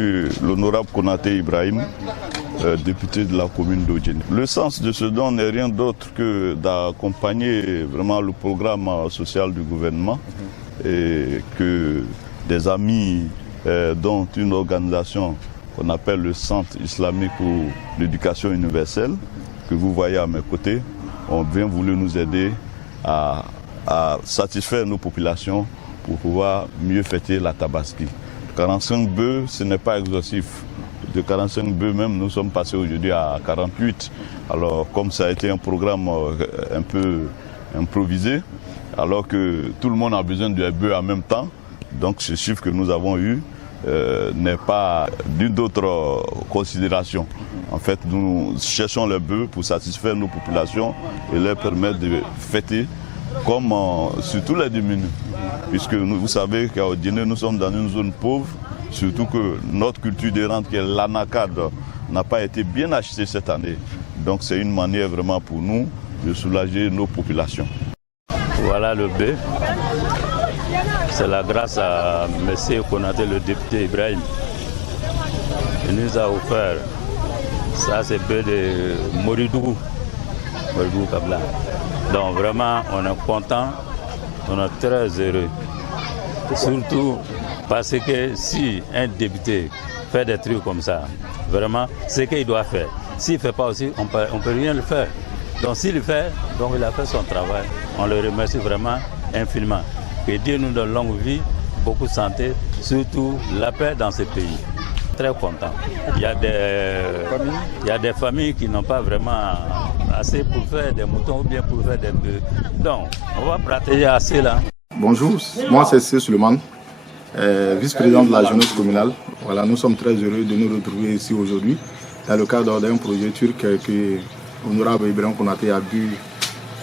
L'honorable Konaté Ibrahim, député de la commune d'Odjéné. Le sens de ce don n'est rien d'autre que d'accompagner vraiment le programme social du gouvernement et que des amis dont une organisation qu'on appelle le Centre islamique pour l'éducation universelle, que vous voyez à mes côtés, ont bien voulu nous aider à satisfaire nos populations pour pouvoir mieux fêter la Tabaski. 45 bœufs, ce n'est pas exhaustif. De 45 bœufs même, nous sommes passés aujourd'hui à 48. Alors, comme ça a été un programme un peu improvisé, alors que tout le monde a besoin de bœufs en même temps, donc ce chiffre que nous avons eu n'est pas d'une autre considération. En fait, nous cherchons les bœufs pour satisfaire nos populations et leur permettre de fêter comme surtout les démunis. Puisque vous savez qu'à Odjéné, nous sommes dans une zone pauvre, surtout que notre culture de rente, qui est l'anacade, n'a pas été bien achetée cette année. Donc c'est une manière vraiment pour nous de soulager nos populations. Voilà le bœuf. C'est la grâce à M. Konaté, le député Ibrahim. Il nous a offert ça, c'est bœuf de Moridougou Kabla. Donc vraiment, on est content, on est très heureux. Surtout parce que si un député fait des trucs comme ça, vraiment, c'est ce qu'il doit faire. S'il ne fait pas aussi, on peut rien le faire. Donc s'il le fait, donc il a fait son travail. On le remercie vraiment infiniment. Que Dieu nous donne longue vie, beaucoup de santé, surtout la paix dans ce pays. Très content. Il y a des familles qui n'ont pas vraiment assez pour faire des moutons ou bien pour faire des bœufs. Donc, on va partager assez là. Bonjour, moi c'est C. Suleiman, vice-président de la jeunesse communale. Voilà, nous sommes très heureux de nous retrouver ici aujourd'hui dans le cadre d'un projet turc que l'honorable Ibrahim Konaté a pu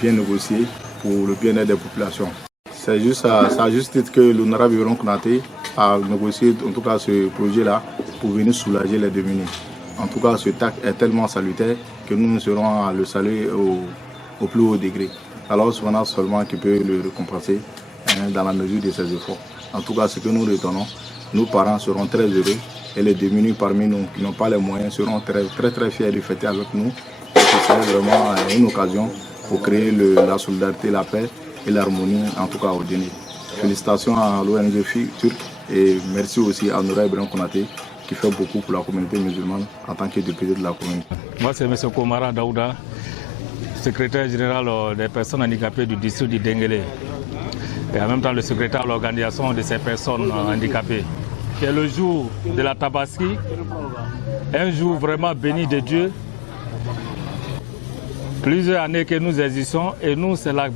bien négocier pour le bien-être des populations. C'est juste ça a juste titre que l'honorable Ibrahim Konaté a négocié en tout cas ce projet-là pour venir soulager les démunis. En tout cas, ce acte est tellement salutaire que nous serons à le saluer au plus haut degré. Alors, c'est seulement qui peut le récompenser dans la mesure de ses efforts. En tout cas, ce que nous retenons, nos parents seront très heureux et les démunis parmi nous qui n'ont pas les moyens seront très fiers de fêter avec nous. C'est vraiment une occasion pour créer la solidarité, la paix et l'harmonie, en tout cas au Odjéné. Félicitations à l'ONG turque et merci aussi à Honorable Ibrahim Konaté qui fait beaucoup pour la communauté musulmane en tant que député de la communauté. Moi, c'est M. Komara Daouda, secrétaire général des personnes handicapées du district du Denguélé et en même temps le secrétaire à l'organisation de ces personnes handicapées. C'est le jour de la Tabaski, un jour vraiment béni de Dieu. Plusieurs années que nous existons et nous, c'est la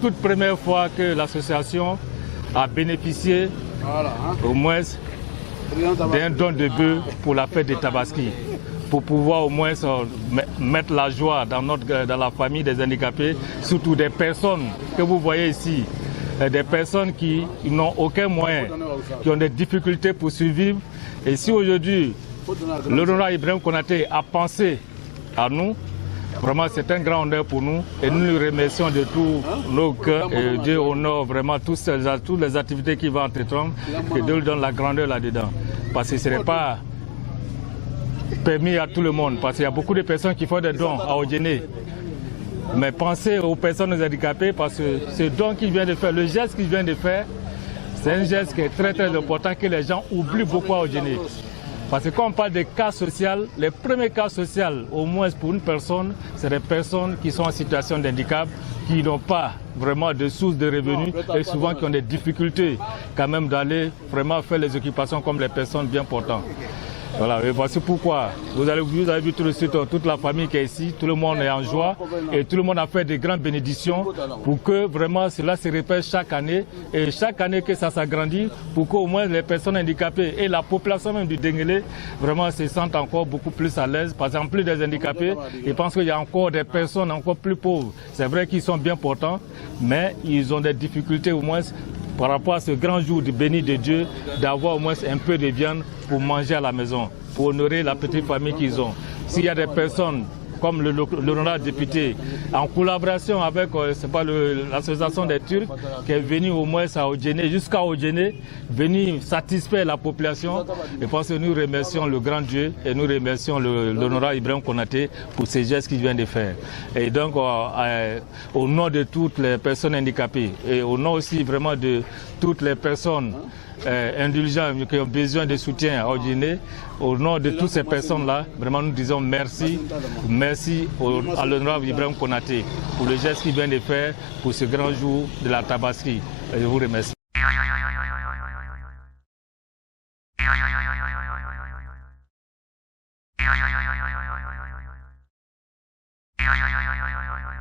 toute première fois que l'association a bénéficié au moins d'un don de bœuf pour la fête de Tabaski, pour pouvoir au moins mettre la joie dans la famille des handicapés, surtout des personnes que vous voyez ici, des personnes qui n'ont aucun moyen, qui ont des difficultés pour survivre. Et si aujourd'hui, l'honorable Ibrahim Konaté a pensé à nous, vraiment, c'est un grand honneur pour nous et nous le remercions de tous nos cœurs et Dieu honore vraiment toutes les activités qui vont entreprendre, que Dieu lui donne la grandeur là-dedans. Parce que ce n'est pas permis à tout le monde, parce qu'il y a beaucoup de personnes qui font des dons à Odjéné. Mais pensez aux personnes handicapées parce que ce don qu'il vient de faire, le geste qu'il vient de faire, c'est un geste qui est très important que les gens oublient beaucoup à Odjéné. Parce que quand on parle de cas social, les premiers cas sociaux, au moins pour une personne, c'est des personnes qui sont en situation de handicap, qui n'ont pas vraiment de source de revenus et souvent qui ont des difficultés quand même d'aller vraiment faire les occupations comme les personnes bien portantes. Voilà, et voici pourquoi vous avez vu tout de suite toute la famille qui est ici, tout le monde est en joie et tout le monde a fait de grandes bénédictions pour que vraiment cela se répète chaque année et chaque année que ça s'agrandit pour qu'au moins les personnes handicapées et la population même du Denguélé vraiment se sentent encore beaucoup plus à l'aise. Parce qu'en plus des handicapés, je pense qu'il y a encore des personnes encore plus pauvres. C'est vrai qu'ils sont bien portants, mais ils ont des difficultés au moins par rapport à ce grand jour du béni de Dieu, d'avoir au moins un peu de viande pour manger à la maison, pour honorer la petite famille qu'ils ont. S'il y a des personnes comme l'honorable député, en collaboration avec l'association des Turcs, qui est venue au moins à Odjéné, jusqu'à Odjéné, venu satisfaire la population. Je pense que nous remercions le grand Dieu et nous remercions l'honorable Ibrahim Konaté pour ces gestes qu'il vient de faire. Et donc, au nom de toutes les personnes handicapées et au nom aussi vraiment de toutes les personnes indulgentes qui ont besoin de soutien à Odjéné, au nom de toutes ces personnes-là, vraiment nous disons merci, merci à l'honorable Ibrahim Konaté pour le geste qu'il vient de faire pour ce grand jour de la Tabaski. Et je vous remercie. Yo, yo, yo, yo, yo, yo, yo, yo, yo. Yo, yo, yo, yo, yo, yo, yo, yo.